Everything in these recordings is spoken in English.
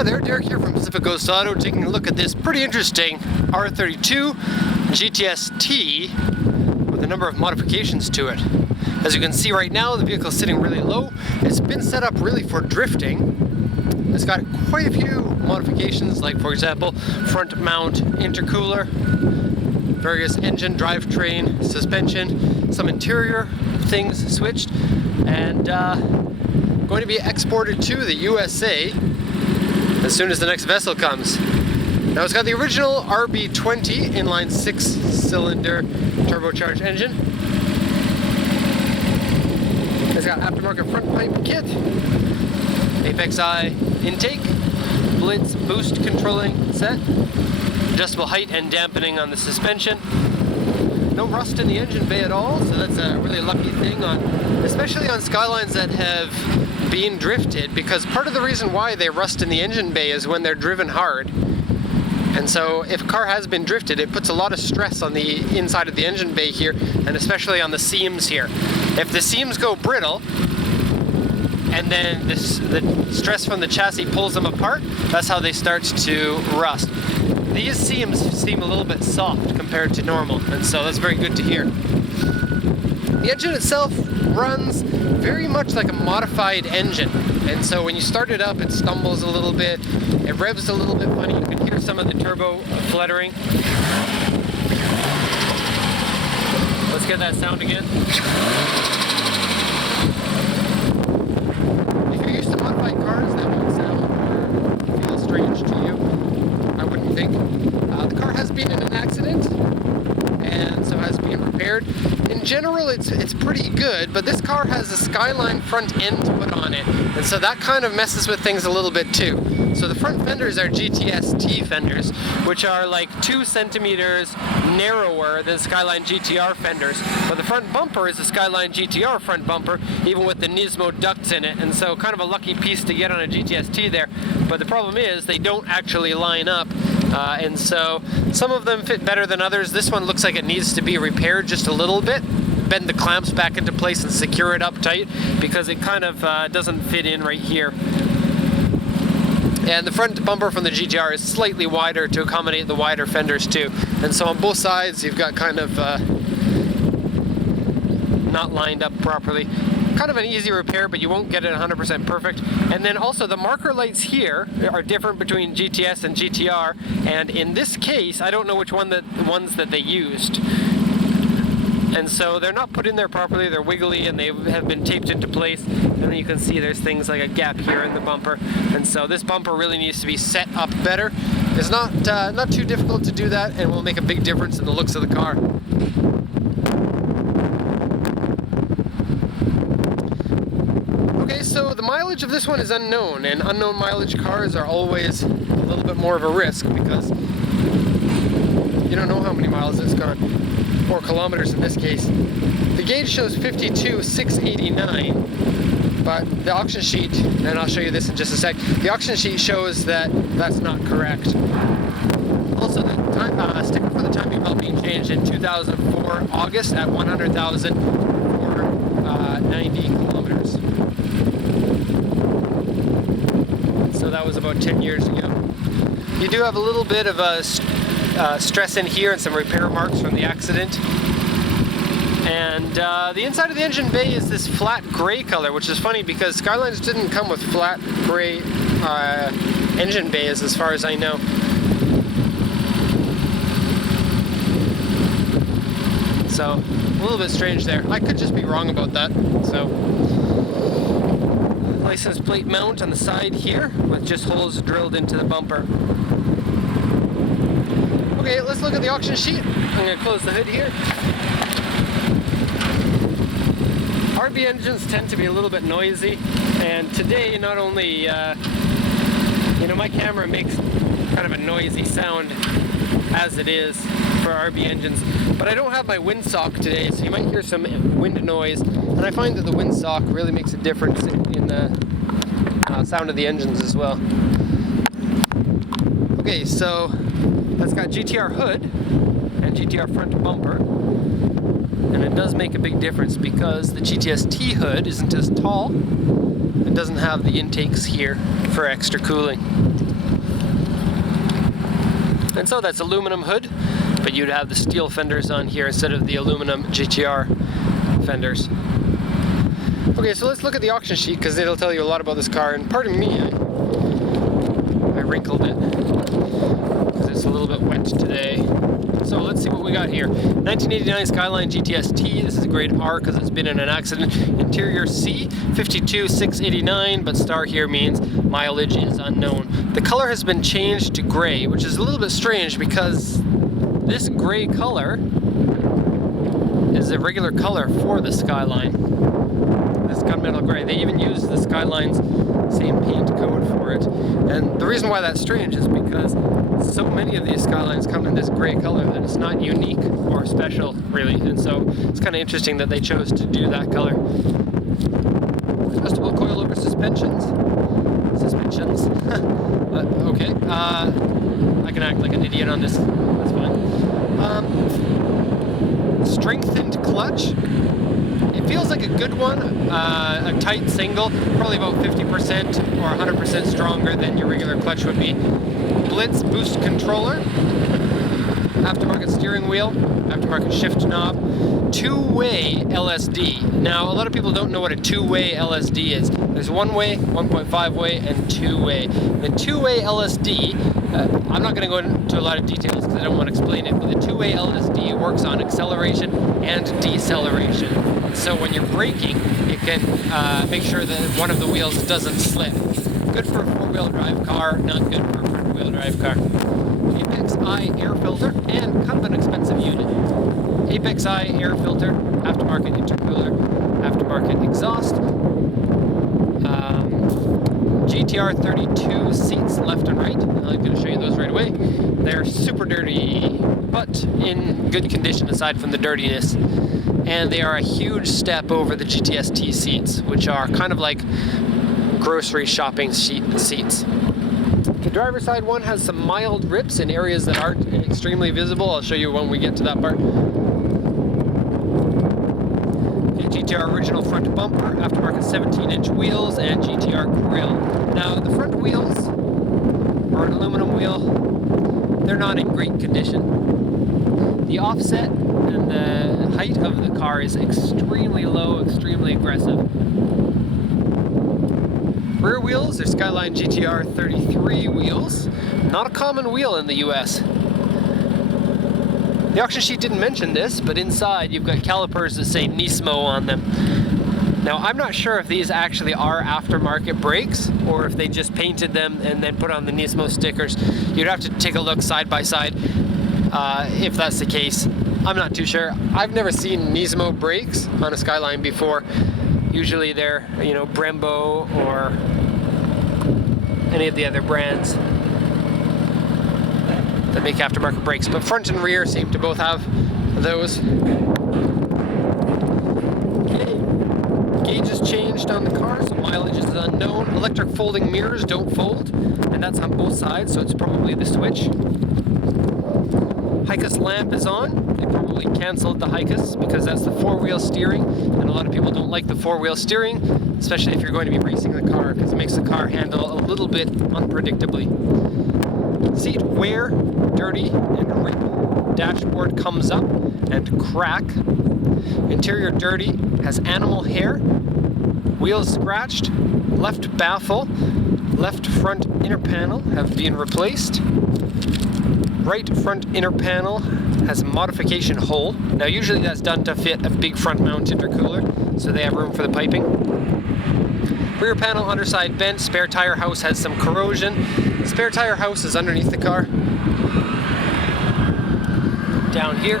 Hi there, Derek here from Pacific Coast Auto, taking a look at this pretty interesting R32 GTST with a number of modifications to it. As you can see right now, the vehicle is sitting really low. It's been set up really for drifting. It's got quite a few modifications, like for example, front mount intercooler, various engine, drivetrain, suspension, some interior things switched, and going to be exported to the USA as soon as the next vessel comes. Now it's got the original RB20 inline 6-cylinder turbocharged engine. It's got aftermarket front pipe kit, Apex I intake, blitz boost controlling set, adjustable height and dampening on the suspension. No rust in the engine bay at all, so that's a really lucky thing, especially on Skylines that have been drifted, because part of the reason why they rust in the engine bay is when they're driven hard. And so if a car has been drifted, it puts a lot of stress on the inside of the engine bay here, and especially on the seams here. If the seams go brittle, and then the stress from the chassis pulls them apart, that's how they start to rust. These seams seem a little bit soft compared to normal, and so that's very good to hear. The engine itself runs very much like a modified engine, and so when you start it up, it stumbles a little bit, it revs a little bit funny. You can hear some of the turbo fluttering. Let's get that sound again. If you're used to modified cars, that won't sound feel strange to you, I wouldn't think. The car has been in an accident, and so has been repaired. In general, it's pretty good, but this car has a Skyline front end put on it, and so that kind of messes with things a little bit too. So the front fenders are GTS-T fenders, which are like 2 centimeters narrower than Skyline GTR fenders, but the front bumper is a Skyline GTR front bumper, even with the Nismo ducts in it, and so kind of a lucky piece to get on a GTS-T there. But the problem is they don't actually line up, and so some of them fit better than others. This one looks like it needs to be repaired just a little bit, bend the clamps back into place and secure it up tight, because it kind of doesn't fit in right here. And the front bumper from the GTR is slightly wider to accommodate the wider fenders too. And so on both sides you've got kind of not lined up properly. Kind of an easy repair, but you won't get it 100% perfect. And then also the marker lights here are different between GTS and GTR, and in this case I don't know which ones that they used. And so they're not put in there properly, they're wiggly, and they have been taped into place. And then you can see there's things like a gap here in the bumper. And so this bumper really needs to be set up better. It's not too difficult to do that, and will make a big difference in the looks of the car. Okay, so the mileage of this one is unknown, and unknown mileage cars are always a little bit more of a risk, because you don't know how many miles it's gone. 4 kilometers in this case. The gauge shows 52,689, but the auction sheet, and I'll show you this in just a sec, the auction sheet shows that that's not correct. Also, the time, sticker for the timing belt being changed in 2004 August at 100,000 for 90 kilometers. So that was about 10 years ago. You do have a little bit of a stress in here and some repair marks from the accident. And the inside of the engine bay is this flat gray color, which is funny because Skylines didn't come with flat gray engine bays as far as I know. So a little bit strange there. I could just be wrong about that. So license plate mount on the side here with just holes drilled into the bumper. Okay, let's look at the auction sheet. I'm going to close the hood here. RB engines tend to be a little bit noisy, and today not only, my camera makes kind of a noisy sound as it is for RB engines, but I don't have my windsock today, so you might hear some wind noise, and I find that the windsock really makes a difference in the sound of the engines as well. Okay, so that's got GTR hood and GTR front bumper, and it does make a big difference because the GTS-T hood isn't as tall and doesn't have the intakes here for extra cooling. And so that's aluminum hood, but you'd have the steel fenders on here instead of the aluminum GTR fenders. Okay, so let's look at the auction sheet because it'll tell you a lot about this car. And pardon me, I wrinkled it because it's a little bit wet today. So let's see what we got here. 1989 Skyline GTS-T. This is grade R because it's been in an accident. Interior C, 52,689, but star here means mileage is unknown. The color has been changed to gray, which is a little bit strange because this gray color is a regular color for the Skyline. This gunmetal gray. They even use the Skyline's same paint code for it. And the reason why that's strange is because so many of these Skylines come in this gray color that it's not unique or special, really. And so it's kind of interesting that they chose to do that color. Adjustable coilover suspensions. Okay. I can act like an idiot on this. That's fine. Strengthened clutch. It feels like a good one, a tight single, probably about 50% or 100% stronger than your regular clutch would be. Blitz boost controller, aftermarket steering wheel, aftermarket shift knob, two-way LSD. Now, a lot of people don't know what a two-way LSD is. There's one-way, 1.5-way, and two-way. The two-way LSD, I'm not going to go into a lot of details because I don't want to explain it, but the two-way LSD works on acceleration and deceleration. So when you're braking, it can make sure that one of the wheels doesn't slip. Good for a four-wheel drive car, not good for a front-wheel drive car. Apex I air filter, and kind of an expensive unit. Apex I air filter, aftermarket intercooler, aftermarket exhaust. GTR-32 seats left and right. I'm going to show you those right away. They're super dirty, but in good condition aside from the dirtiness. And they are a huge step over the GTS-T seats, which are kind of like grocery shopping seats. The driver's side one has some mild rips in areas that aren't extremely visible. I'll show you when we get to that part. Okay, GTR original front bumper, aftermarket 17-inch wheels, and GTR grille. Now the front wheels are an aluminum wheel. They're not in great condition. The offset and the height of the car is extremely low, extremely aggressive. Rear wheels are Skyline GTR 33 wheels. Not a common wheel in the US. The auction sheet didn't mention this, but inside you've got calipers that say Nismo on them. Now I'm not sure if these actually are aftermarket brakes or if they just painted them and then put on the Nismo stickers. You'd have to take a look side by side if that's the case. I'm not too sure. I've never seen Nismo brakes on a Skyline before. Usually they're, you know, Brembo or any of the other brands that make aftermarket brakes. But front and rear seem to both have those. Okay. Gauge is changed on the car, so mileage is unknown. Electric folding mirrors don't fold, and that's on both sides, so it's probably the switch. Hicus lamp is on. They probably canceled the Hicus because that's the four-wheel steering, and a lot of people don't like the four-wheel steering, especially if you're going to be racing the car, because it makes the car handle a little bit unpredictably. Seat wear, dirty, and rip. Dashboard comes up and crack. Interior dirty, has animal hair. Wheels scratched. Left baffle, left front inner panel have been replaced. Right front inner panel has a modification hole. Now usually that's done to fit a big front mount intercooler, so they have room for the piping. Rear panel underside bent. Spare tire house has some corrosion. The spare tire house is underneath the car. Down here.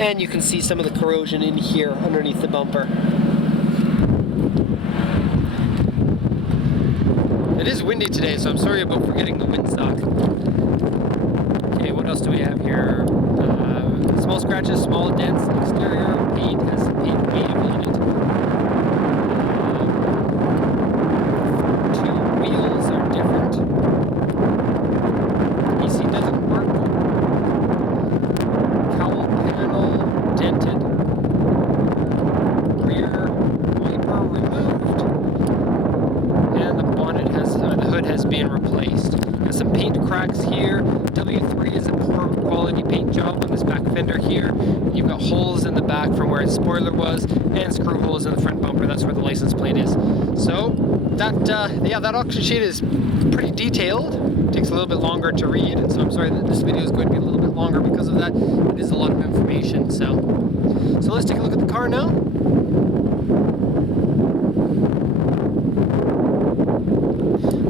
And you can see some of the corrosion in here underneath the bumper. It is windy today, so I'm sorry about forgetting the windsock. Okay, what else do we have here? Small scratches, small dents, exterior paint has some paint wave in it. Two wheels are different. AC doesn't work. Cowl panel dented. Rear wiper removed. And the bonnet has, the hood cracks here. W3 is a poor quality paint job on this back fender here. You've got holes in the back from where its spoiler was, and screw holes in the front bumper. That's where the license plate is. So that auction sheet is pretty detailed. It takes a little bit longer to read, and so I'm sorry that this video is going to be a little bit longer because of that. It is a lot of information. So let's take a look at the car now.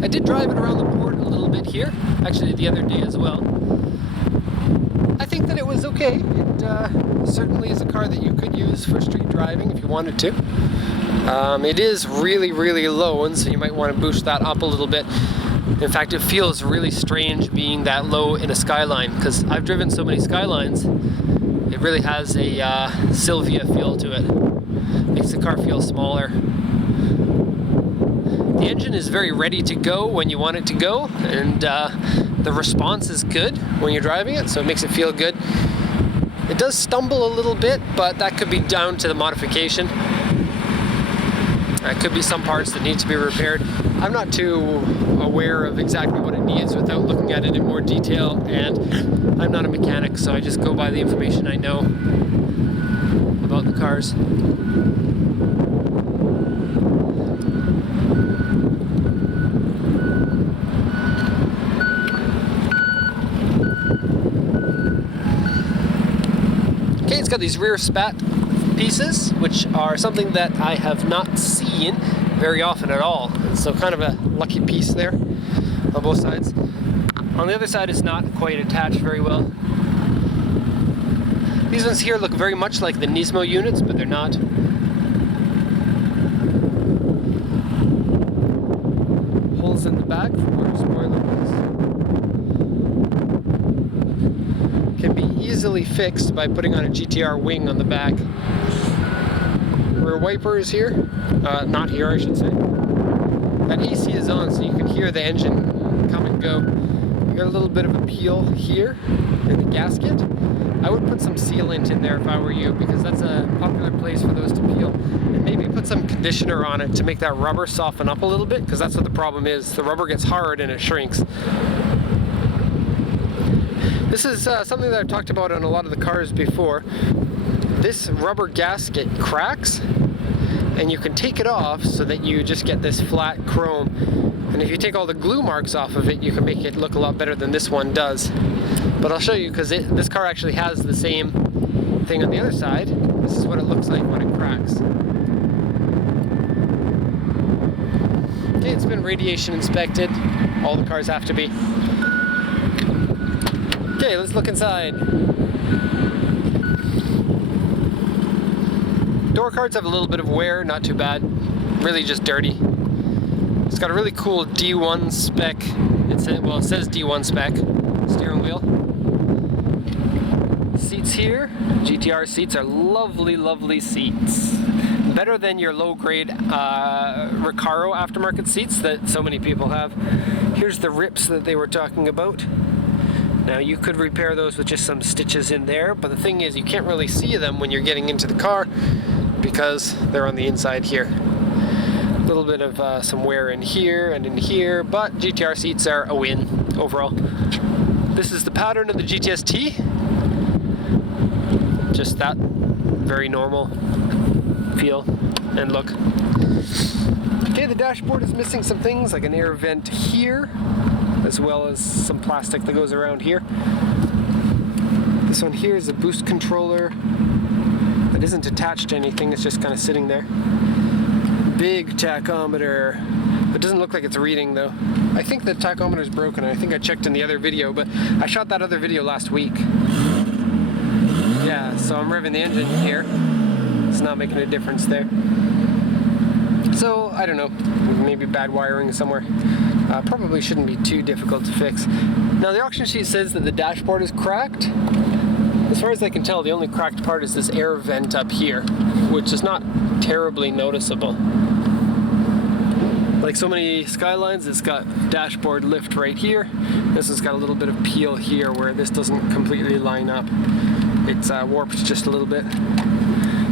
I did drive it around the port a little bit here, actually the other day as well. I think that it was okay. It certainly is a car that you could use for street driving if you wanted to. It is really, really low, and so you might want to boost that up a little bit. In fact, it feels really strange being that low in a Skyline, because I've driven so many Skylines. It really has a Sylvia feel to it. Makes the car feel smaller. The engine is very ready to go when you want it to go, and the response is good when you're driving it, so it makes it feel good. It does stumble a little bit, but that could be down to the modification. There could be some parts that need to be repaired. I'm not too aware of exactly what it needs without looking at it in more detail, and I'm not a mechanic, so I just go by the information I know about the cars. Okay, it's got these rear spat pieces, which are something that I have not seen very often at all. So kind of a lucky piece there on both sides. On the other side, it's not quite attached very well. These ones here look very much like the Nismo units, but they're not. Holes in the back for where the spoiler was. Can be easily fixed by putting on a GTR wing on the back. Rear wipers here, not here I should say. That AC is on, so you can hear the engine come and go. You got a little bit of a peel here in the gasket. I would put some sealant in there if I were you, because that's a popular place for those to peel. And maybe put some conditioner on it to make that rubber soften up a little bit, because that's what the problem is. The rubber gets hard and it shrinks. This is something that I've talked about on a lot of the cars before. This rubber gasket cracks, and you can take it off so that you just get this flat chrome. And if you take all the glue marks off of it, you can make it look a lot better than this one does. But I'll show you, because this car actually has the same thing on the other side. This is what it looks like when it cracks. Okay, it's been radiation inspected. All the cars have to be. Okay, let's look inside. Door cards have a little bit of wear, not too bad. Really just dirty. It's got a really cool D1 spec. It says D1 spec. Steering wheel. Seats here. GTR seats are lovely, lovely seats. Better than your low-grade Recaro aftermarket seats that so many people have. Here's the rips that they were talking about. Now you could repair those with just some stitches in there, but the thing is you can't really see them when you're getting into the car because they're on the inside here. A little bit of some wear in here and in here, but GTR seats are a win overall. This is the pattern of the GTS-T. Just that very normal feel and look. Okay, the dashboard is missing some things like an air vent here, as well as some plastic that goes around here. This one here is a boost controller that isn't attached to anything, it's just kind of sitting there. Big tachometer. It doesn't look like it's reading though. I think the tachometer is broken. I think I checked in the other video, but I shot that other video last week. Yeah, so I'm revving the engine here. It's not making a difference there. So, I don't know, maybe bad wiring somewhere. Probably shouldn't be too difficult to fix. Now the auction sheet says that the dashboard is cracked. As far as I can tell, the only cracked part is this air vent up here, which is not terribly noticeable. Like so many Skylines, it's got dashboard lift right here. This has got a little bit of peel here where this doesn't completely line up. It's warped just a little bit.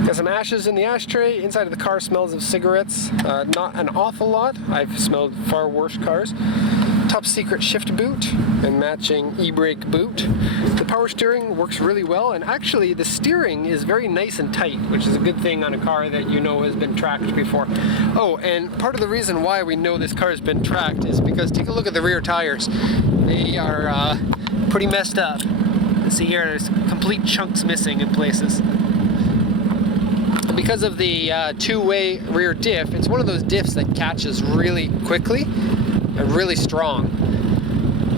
Got some ashes in the ashtray. Inside of the car smells of cigarettes. Not an awful lot. I've smelled far worse cars. top secret shift boot and matching e-brake boot. The power steering works really well, and actually the steering is very nice and tight, which is a good thing on a car that you know has been tracked before. Oh, and part of the reason why we know this car has been tracked is because take a look at the rear tires. They are pretty messed up. See here, there's complete chunks missing in places. Because of the two-way rear diff, it's one of those diffs that catches really quickly and really strong.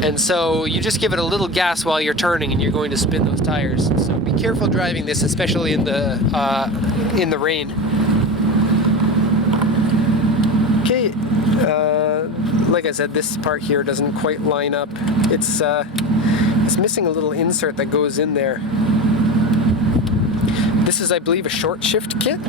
And so you just give it a little gas while you're turning and you're going to spin those tires. So be careful driving this, especially in the rain. Okay, like I said, this part here doesn't quite line up. It's missing a little insert that goes in there. This is, I believe, a short shift kit.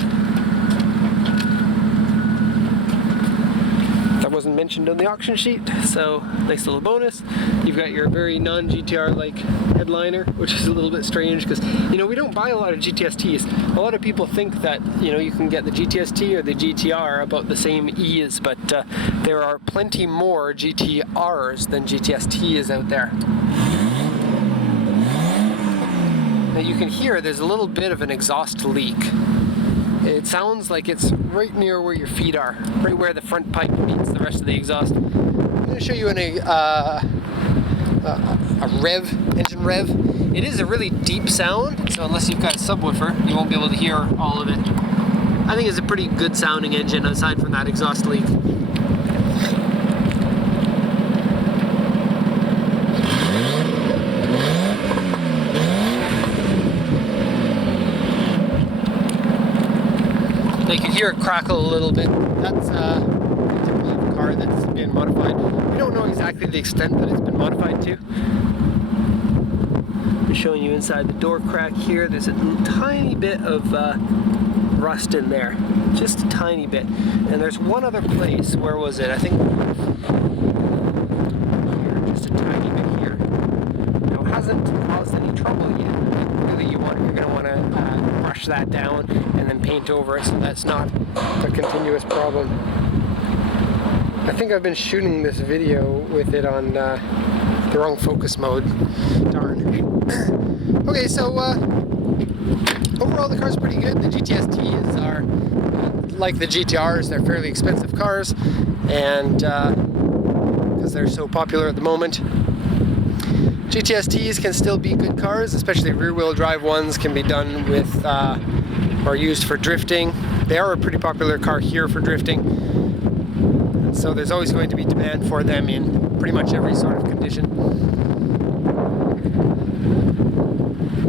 That wasn't mentioned on the auction sheet, so nice little bonus. You've got your very non-GTR-like headliner, which is a little bit strange because, you know, we don't buy a lot of GTSTs. A lot of people think that, you know, you can get the GTST or the GTR about the same ease, but there are plenty more GTRs than GTSTs out there. You can hear there's a little bit of an exhaust leak. It sounds like it's right near where your feet are, right where the front pipe meets the rest of the exhaust. I'm going to show you a engine rev. It is a really deep sound, so unless you've got a subwoofer, you won't be able to hear all of it. I think it's a pretty good sounding engine aside from that exhaust leak. You can hear it crackle a little bit. That's typical of a car that's been modified. We don't know exactly the extent that it's been modified to. I'm showing you inside the door crack here. There's a tiny bit of rust in there. Just a tiny bit. And there's one other place. Where was it? I think here, just a tiny bit here. Now, it hasn't caused any trouble yet. Really, you're going to want to brush that down and then paint over it so that's not a continuous problem. I think I've been shooting this video with it on the wrong focus mode. Darn. Okay, so overall the car's pretty good. The GTSTs are like the GTRs, they're fairly expensive cars, and because they're so popular at the moment. GTSTs can still be good cars, especially rear-wheel drive ones can be done with or used for drifting. They are a pretty popular car here for drifting, so there's always going to be demand for them in pretty much every sort of condition.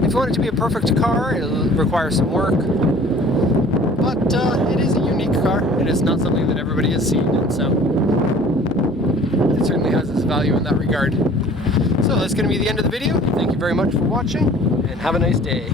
If you want it to be a perfect car, it'll require some work, but it is a unique car. It is not something that everybody has seen, and so it certainly has its value in that regard. So that's going to be the end of the video. Thank you very much for watching, and have a nice day.